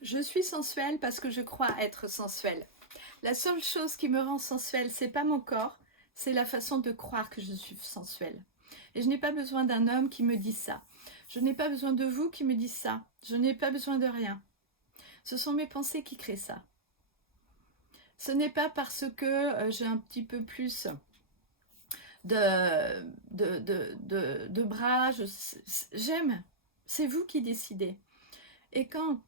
Je suis sensuelle parce que je crois être sensuelle. La seule chose qui me rend sensuelle, c'est pas mon corps, c'est la façon de croire que je suis sensuelle. Et je n'ai pas besoin d'un homme qui me dise ça. Je n'ai pas besoin de vous qui me dites ça. Je n'ai pas besoin de rien. Ce sont mes pensées qui créent ça. Ce n'est pas parce que j'ai un petit peu plus de bras. J'aime. C'est vous qui décidez. Et quand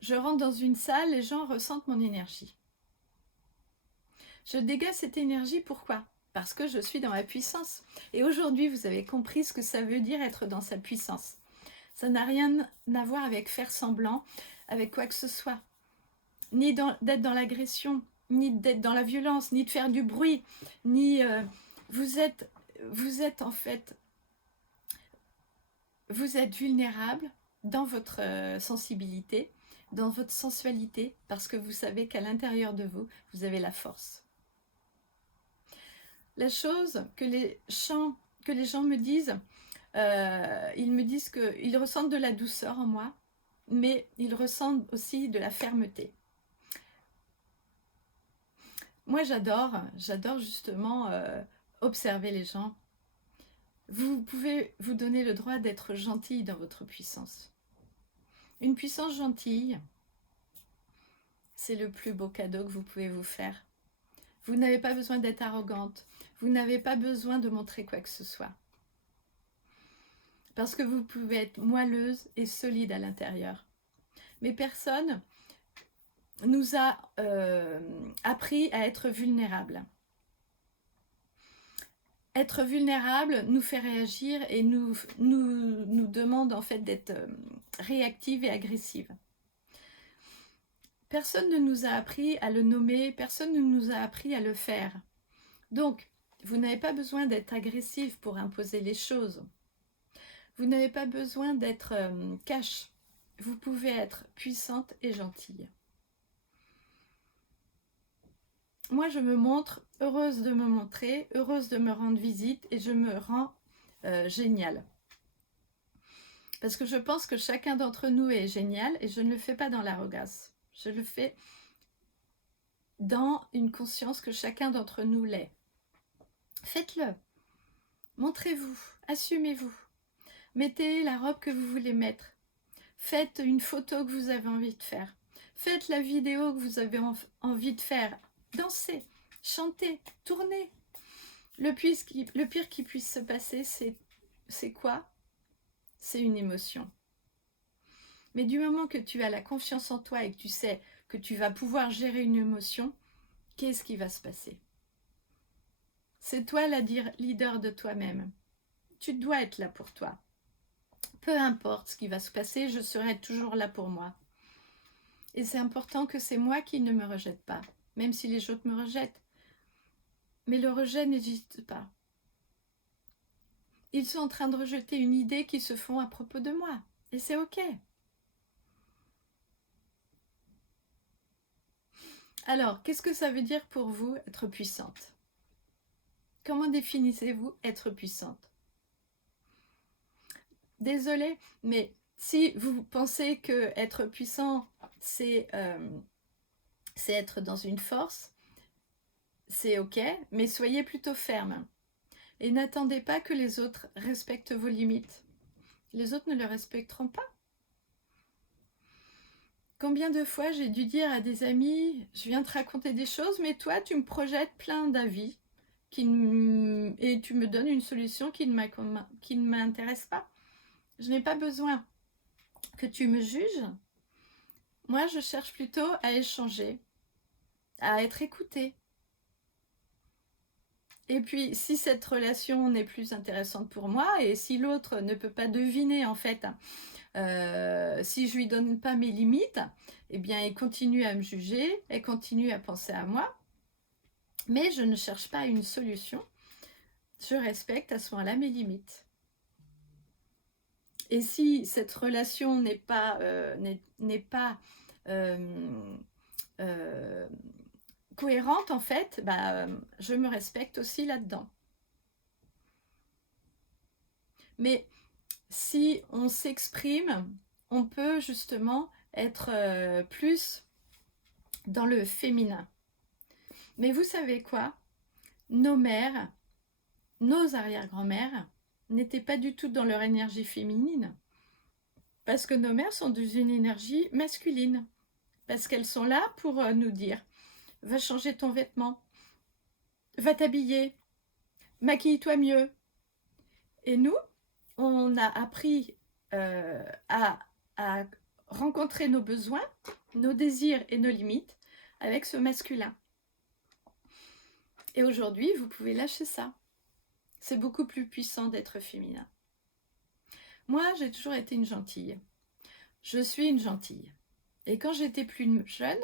je rentre dans une salle, les gens ressentent mon énergie. Je dégage cette énergie, pourquoi? Parce que je suis dans ma puissance. Et aujourd'hui, vous avez compris ce que ça veut dire être dans sa puissance. Ça n'a rien à voir avec faire semblant, avec quoi que ce soit. Ni d'être dans l'agression, ni d'être dans la violence, ni de faire du bruit, ni... vous êtes en fait... Vous êtes vulnérable dans votre sensibilité, dans votre sensualité, parce que vous savez qu'à l'intérieur de vous, vous avez la force. La chose que les gens me disent, ils me disent qu'ils ressentent de la douceur en moi, mais ils ressentent aussi de la fermeté. Moi, j'adore justement observer les gens. Vous pouvez vous donner le droit d'être gentil dans votre puissance. Une puissance gentille, c'est le plus beau cadeau que vous pouvez vous faire. Vous n'avez pas besoin d'être arrogante. Vous n'avez pas besoin de montrer quoi que ce soit. Parce que vous pouvez être moelleuse et solide à l'intérieur. Mais personne nous a appris à être vulnérables. Être vulnérable nous fait réagir et nous demande en fait d'être réactive et agressive. Personne ne nous a appris à le nommer, personne ne nous a appris à le faire. Donc, vous n'avez pas besoin d'être agressif pour imposer les choses. Vous n'avez pas besoin d'être cash. Vous pouvez être puissante et gentille. Moi, je me montre heureuse de me montrer, heureuse de me rendre visite et je me rends géniale. Parce que je pense que chacun d'entre nous est génial et je ne le fais pas dans l'arrogance. Je le fais dans une conscience que chacun d'entre nous l'est. Faites-le. Montrez-vous, assumez-vous. Mettez la robe que vous voulez mettre. Faites une photo que vous avez envie de faire. Faites la vidéo que vous avez envie de faire. Dansez, chantez, tournez. Le pire qui puisse se passer, c'est quoi? C'est une émotion. Mais du moment que tu as la confiance en toi et que tu sais que tu vas pouvoir gérer une émotion, qu'est-ce qui va se passer? C'est toi la leader de toi-même. Tu dois être là pour toi. Peu importe ce qui va se passer, je serai toujours là pour moi. Et c'est important que c'est moi qui ne me rejette pas, même si les autres me rejettent. Mais le rejet n'existe pas. Ils sont en train de rejeter une idée qu'ils se font à propos de moi. Et c'est ok. Alors, qu'est-ce que ça veut dire pour vous être puissante? Comment définissez-vous être puissante? Désolée, mais si vous pensez que être puissant, c'est être dans une force, c'est ok, mais soyez plutôt ferme. Et n'attendez pas que les autres respectent vos limites. Les autres ne le respecteront pas. Combien de fois j'ai dû dire à des amis, je viens te raconter des choses, mais toi tu me projettes plein d'avis et tu me donnes une solution qui ne m'intéresse pas. Je n'ai pas besoin que tu me juges. Moi, je cherche plutôt à échanger, à être écoutée. Et puis, si cette relation n'est plus intéressante pour moi, et si l'autre ne peut pas deviner, en fait, si je lui donne pas mes limites, eh bien, elle continue à me juger, elle continue à penser à moi, mais je ne cherche pas une solution. Je respecte à ce moment-là mes limites. Et si cette relation n'est pas cohérente, en fait, je me respecte aussi là-dedans. Mais si on s'exprime, on peut justement être plus dans le féminin. Mais vous savez quoi? Nos mères, nos arrière-grand-mères n'étaient pas du tout dans leur énergie féminine. Parce que nos mères sont dans une énergie masculine. Parce qu'elles sont là pour nous dire, va changer ton vêtement, va t'habiller, maquille-toi mieux. Et nous, on a appris à rencontrer nos besoins, nos désirs et nos limites avec ce masculin. Et aujourd'hui, vous pouvez lâcher ça. C'est beaucoup plus puissant d'être féminin. Moi, j'ai toujours été une gentille. Je suis une gentille. Et quand j'étais plus jeune,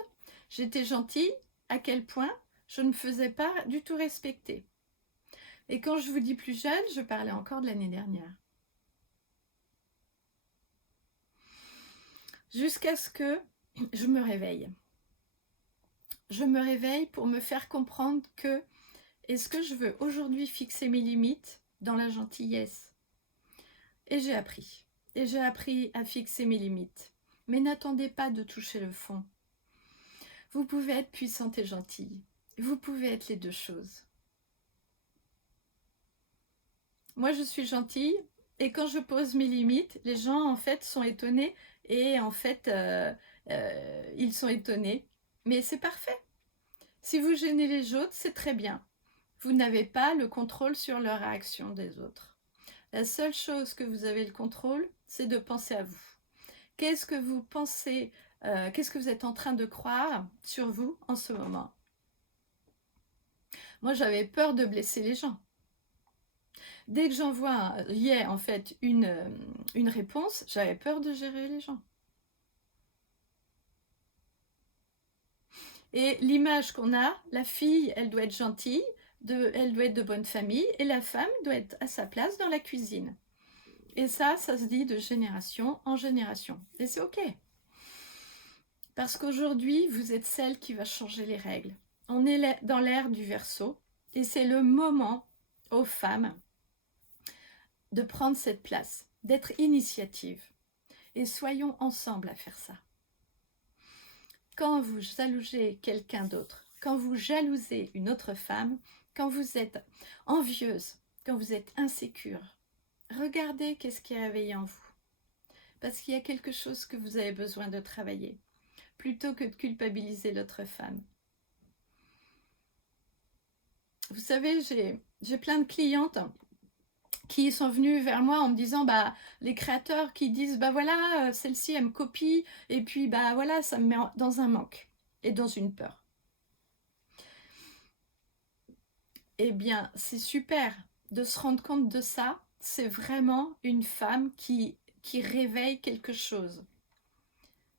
j'étais gentille à quel point je ne me faisais pas du tout respecter. Et quand je vous dis plus jeune, je parlais encore de l'année dernière. Jusqu'à ce que je me réveille. Je me réveille pour me faire comprendre que est-ce que je veux aujourd'hui fixer mes limites dans la gentillesse? Et j'ai appris. Et j'ai appris à fixer mes limites. Mais n'attendez pas de toucher le fond. Vous pouvez être puissante et gentille. Vous pouvez être les deux choses. Moi, je suis gentille et quand je pose mes limites, les gens, en fait, sont étonnés et, en fait, ils sont étonnés. Mais c'est parfait. Si vous gênez les autres, c'est très bien. Vous n'avez pas le contrôle sur leur réaction des autres. La seule chose que vous avez le contrôle, c'est de penser à vous. Qu'est-ce que vous pensez, qu'est-ce que vous êtes en train de croire sur vous en ce moment? Moi, j'avais peur de blesser les gens. Dès que j'envoyais en fait une réponse, j'avais peur de gérer les gens. Et l'image qu'on a, la fille, elle doit être gentille, elle doit être de bonne famille, et la femme doit être à sa place dans la cuisine. Et ça se dit de génération en génération. Et c'est ok. Parce qu'aujourd'hui, vous êtes celle qui va changer les règles. On est dans l'ère du Verseau, et c'est le moment aux femmes de prendre cette place, d'être initiative. Et soyons ensemble à faire ça. Quand vous jalousez quelqu'un d'autre, quand vous jalousez une autre femme, quand vous êtes envieuse, quand vous êtes insécure, regardez qu'est-ce qui est réveillé en vous. Parce qu'il y a quelque chose que vous avez besoin de travailler, plutôt que de culpabiliser l'autre femme. Vous savez, j'ai plein de clientes qui sont venues vers moi en me disant, bah, les créateurs qui disent, bah voilà, celle-ci, elle me copie, et puis, bah voilà, ça me met dans un manque et dans une peur. Eh bien, c'est super de se rendre compte de ça. C'est vraiment une femme qui réveille quelque chose.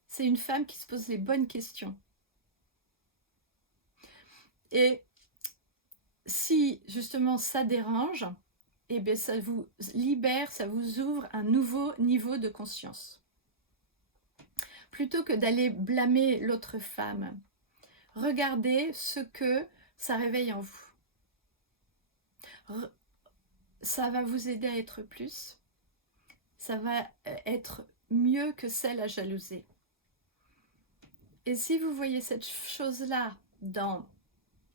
C'est une femme qui se pose les bonnes questions. Et si justement ça dérange, eh bien ça vous libère, ça vous ouvre un nouveau niveau de conscience. Plutôt que d'aller blâmer l'autre femme, regardez ce que ça réveille en vous. Ça va vous aider à être plus. Ça va être mieux que celle à jalouser. Et si vous voyez cette chose-là dans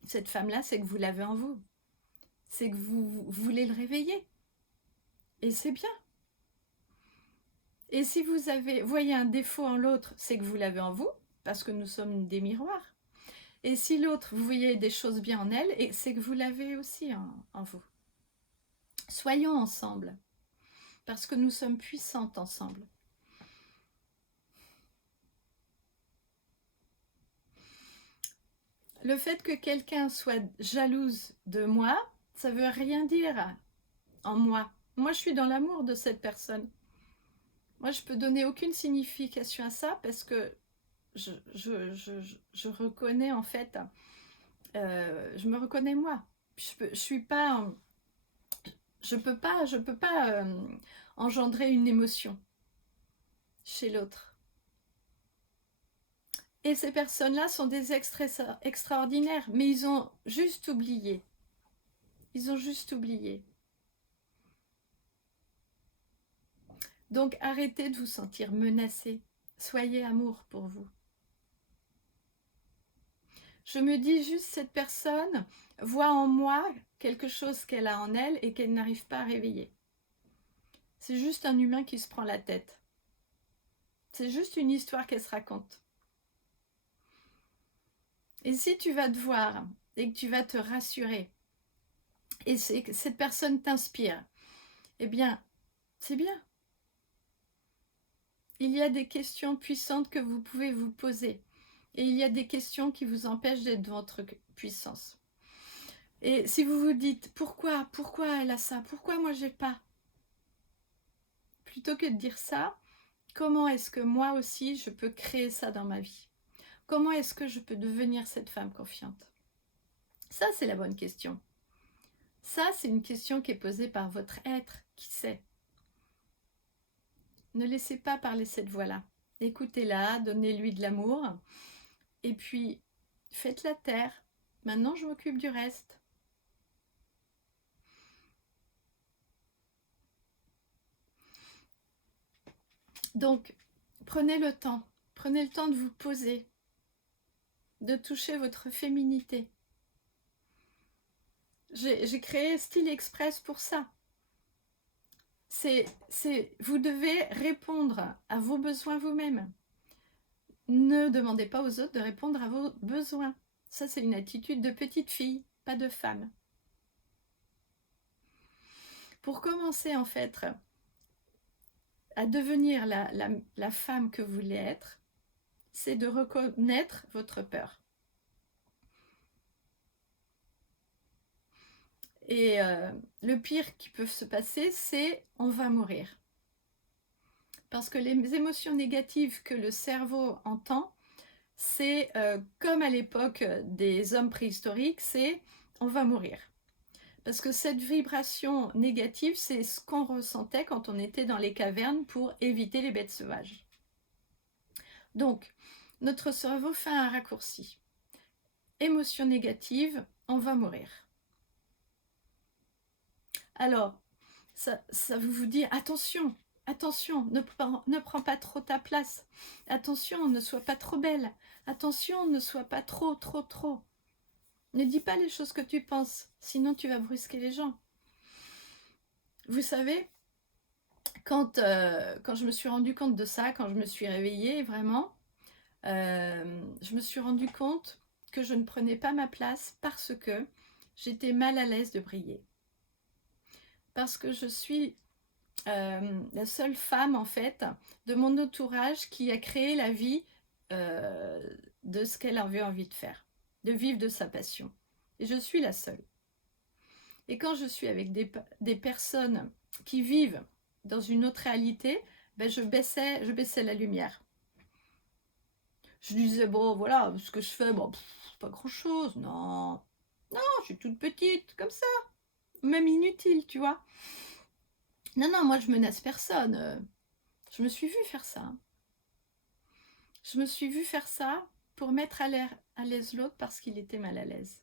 cette femme-là, c'est que vous l'avez en vous. C'est que vous voulez le réveiller. Et c'est bien. Et si vous voyez un défaut en l'autre, c'est que vous l'avez en vous, parce que nous sommes des miroirs. Et si l'autre, vous voyez des choses bien en elle, c'est que vous l'avez aussi en vous. Soyons ensemble, parce que nous sommes puissantes ensemble. Le fait que quelqu'un soit jalouse de moi, ça veut rien dire en moi. Moi, je suis dans l'amour de cette personne. Moi, je peux donner aucune signification à ça parce que je reconnais en fait, je me reconnais moi. Je suis pas, je peux pas engendrer une émotion chez l'autre. Et ces personnes-là sont des extraordinaires, mais ils ont juste oublié. Ils ont juste oublié. Donc arrêtez de vous sentir menacé. Soyez amour pour vous. Je me dis juste, cette personne voit en moi quelque chose qu'elle a en elle et qu'elle n'arrive pas à réveiller. C'est juste un humain qui se prend la tête. C'est juste une histoire qu'elle se raconte. Et si tu vas te voir et que tu vas te rassurer, et que cette personne t'inspire, eh bien, c'est bien. Il y a des questions puissantes que vous pouvez vous poser. Et il y a des questions qui vous empêchent d'être votre puissance. Et si vous vous dites, pourquoi elle a ça? Pourquoi moi j'ai pas? Plutôt que de dire ça, comment est-ce que moi aussi je peux créer ça dans ma vie? Comment est-ce que je peux devenir cette femme confiante? Ça, c'est la bonne question. Ça, c'est une question qui est posée par votre être qui sait. Ne laissez pas parler cette voix-là. Écoutez-la, donnez-lui de l'amour. Et puis, faites la terre. Maintenant, je m'occupe du reste. Donc, prenez le temps de vous poser, de toucher votre féminité. J'ai créé Style Express pour ça. Vous devez répondre à vos besoins vous-même. Ne demandez pas aux autres de répondre à vos besoins. Ça, c'est une attitude de petite fille, pas de femme. Pour commencer, en fait, à devenir la femme que vous voulez être, c'est de reconnaître votre peur. Et le pire qui peut se passer, c'est on va mourir. Parce que les émotions négatives que le cerveau entend, c'est comme à l'époque des hommes préhistoriques, c'est on va mourir. Parce que cette vibration négative, c'est ce qu'on ressentait quand on était dans les cavernes pour éviter les bêtes sauvages. Donc, notre cerveau fait un raccourci. Émotion négative, on va mourir. Alors, ça vous dit attention, attention, ne prends pas trop ta place. Attention, ne sois pas trop belle. Attention, ne sois pas trop. Ne dis pas les choses que tu penses, sinon tu vas brusquer les gens. Vous savez, quand je me suis rendu compte de ça, quand je me suis réveillée vraiment, je me suis rendu compte que je ne prenais pas ma place parce que j'étais mal à l'aise de briller. Parce que je suis la seule femme, en fait, de mon entourage qui a créé la vie de ce qu'elle avait envie de faire, de vivre de sa passion. Et je suis la seule. Et quand je suis avec des personnes qui vivent dans une autre réalité, ben je baissais la lumière. Je disais, bon, voilà, ce que je fais, bon, c'est pas grand-chose, non, je suis toute petite, comme ça, même inutile, tu vois. Non, moi, je menace personne. Je me suis vue faire ça. Je me suis vue faire ça pour mettre à l'aise l'autre parce qu'il était mal à l'aise.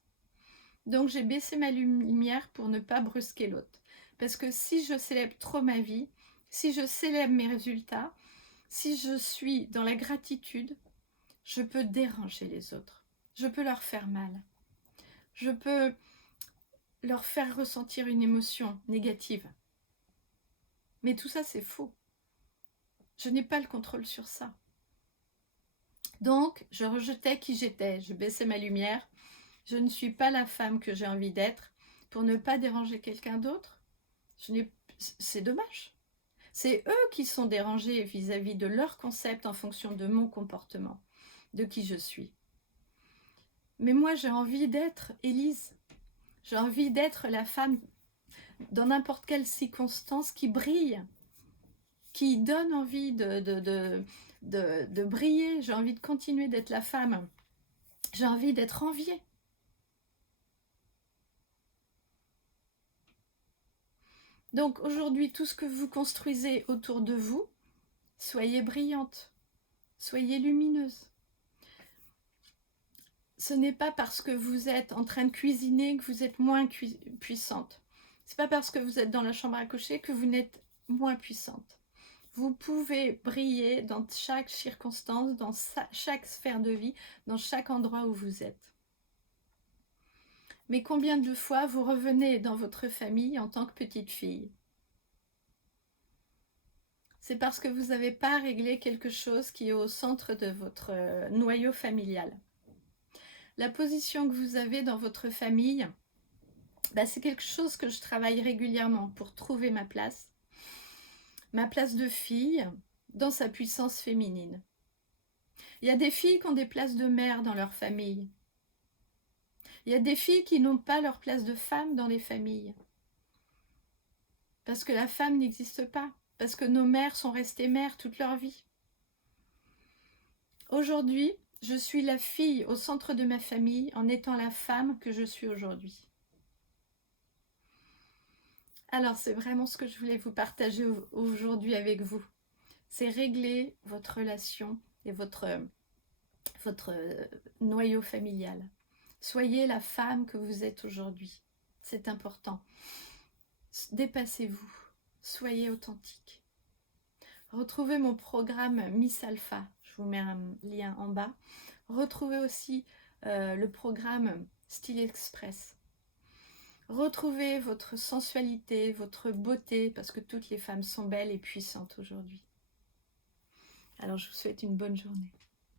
Donc, j'ai baissé ma lumière pour ne pas brusquer l'autre. Parce que si je célèbre trop ma vie, si je célèbre mes résultats, si je suis dans la gratitude, je peux déranger les autres. Je peux leur faire mal. Je peux leur faire ressentir une émotion négative. Mais tout ça, c'est faux. Je n'ai pas le contrôle sur ça. Donc, je rejetais qui j'étais. Je baissais ma lumière. Je ne suis pas la femme que j'ai envie d'être pour ne pas déranger quelqu'un d'autre. C'est dommage. C'est eux qui sont dérangés vis-à-vis de leur concept en fonction de mon comportement, de qui je suis. Mais moi, j'ai envie d'être Élise. J'ai envie d'être la femme dans n'importe quelle circonstance qui brille, qui donne envie de briller. J'ai envie de continuer d'être la femme. J'ai envie d'être enviée. Donc aujourd'hui, tout ce que vous construisez autour de vous, soyez brillante, soyez lumineuse. Ce n'est pas parce que vous êtes en train de cuisiner que vous êtes moins puissante. Ce n'est pas parce que vous êtes dans la chambre à coucher que vous n'êtes moins puissante. Vous pouvez briller dans chaque circonstance, dans chaque sphère de vie, dans chaque endroit où vous êtes. Mais combien de fois vous revenez dans votre famille en tant que petite fille? C'est parce que vous n'avez pas réglé quelque chose qui est au centre de votre noyau familial. La position que vous avez dans votre famille, c'est quelque chose que je travaille régulièrement pour trouver ma place de fille dans sa puissance féminine. Il y a des filles qui ont des places de mère dans leur famille. Il y a des filles qui n'ont pas leur place de femme dans les familles. Parce que la femme n'existe pas. Parce que nos mères sont restées mères toute leur vie. Aujourd'hui, je suis la fille au centre de ma famille en étant la femme que je suis aujourd'hui. Alors, c'est vraiment ce que je voulais vous partager aujourd'hui avec vous. C'est régler votre relation et votre noyau familial. Soyez la femme que vous êtes aujourd'hui. C'est important. Dépassez-vous. Soyez authentique. Retrouvez mon programme Miss Alpha. Je vous mets un lien en bas. Retrouvez aussi le programme Style Express. Retrouvez votre sensualité, votre beauté, parce que toutes les femmes sont belles et puissantes aujourd'hui. Alors je vous souhaite une bonne journée.